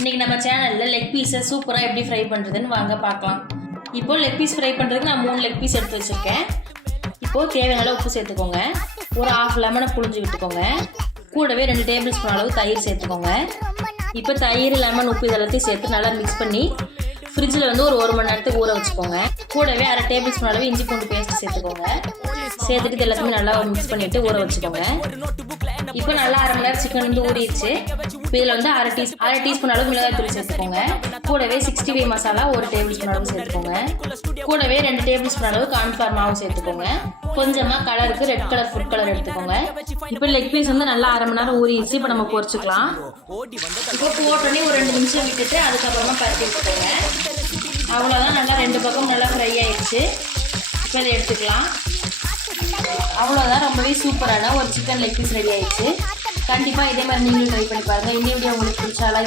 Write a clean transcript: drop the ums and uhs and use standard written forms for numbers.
இன்றைக்கி நம்ம சேனலில் லெக் பீஸை சூப்பராக எப்படி ஃப்ரை பண்ணுறதுன்னு வாங்க பார்க்கலாம். இப்போது லெக் பீஸ் ஃப்ரை பண்ணுறதுக்கு நான் 3 லெக் பீஸ் எடுத்து வச்சுருக்கேன். இப்போது தேவையான அளவு உப்பு சேர்த்துக்கோங்க. ஒரு 1/2 லெமனை புழிஞ்சு விட்டுக்கோங்க. கூடவே 2 டேபிள் ஸ்பூன் அளவு தயிர் சேர்த்துக்கோங்க. இப்போ தயிர், லெமன், உப்பு இதெல்லாத்தையும் சேர்த்து நல்லா மிக்ஸ் பண்ணி ஃப்ரிட்ஜில் வந்து ஒரு 1 மணி நேரத்துக்கு ஊற வச்சுக்கோங்க. கூடவே 1/2 டேபிள் ஸ்பூன் அளவு இஞ்சி பூண்டு பேஸ்ட் சேர்த்துக்கோங்க. சேர்த்துட்டு எல்லாத்தையுமே நல்லா மிக்ஸ் பண்ணிவிட்டு ஊற வச்சுக்கோங்க. இப்போ நல்லா 1/2 மணி நேரம் சிக்கன் வந்து ஊறிடுச்சு. இப்போ இதில் வந்து அரை டீஸ்பூன் அளவு மிளகாய் தூள் சேர்த்துக்கோங்க. கூடவே 65 மசாலா 1 டேபிள் ஸ்பூன் அளவு சேர்த்துக்கோங்க. கூடவே 2 டேபிள் ஸ்பூன் அளவு கார்ன்ஃப்ளவர் மாவு சேர்த்துக்கோங்க. கொஞ்சமாக கலருக்கு ரெட் கலர் ஃபுட் கலர் எடுத்துக்கோங்க. இப்போ லெக் பீஸ் வந்து நல்லா 1/2 மணி நேரம் ஊறிடுச்சு. இப்போ நம்ம பொரிச்சுக்கலாம். இப்போ போட்டோன்னே ஒரு 2 நிமிஷம் விட்டுட்டு அதுக்கப்புறமா பரட்டி விட்டுக்கோங்க. அவ்வளோதான், நல்லா 2 பக்கம் நல்லா ஃப்ரை ஆயிடுச்சு. இப்போ இதை எடுத்துக்கலாம். அவ்வளோதான், ரொம்பவே சூப்பரான ஒரு சிக்கன் லெக் பீஸ் ரெடி ஆயிடுச்சு. கண்டிப்பாக இதே மாதிரி நீங்களும் ட்ரை பண்ணி பாருங்கள். இந்த வீடியோ உங்களுக்கு பிடிச்சாலா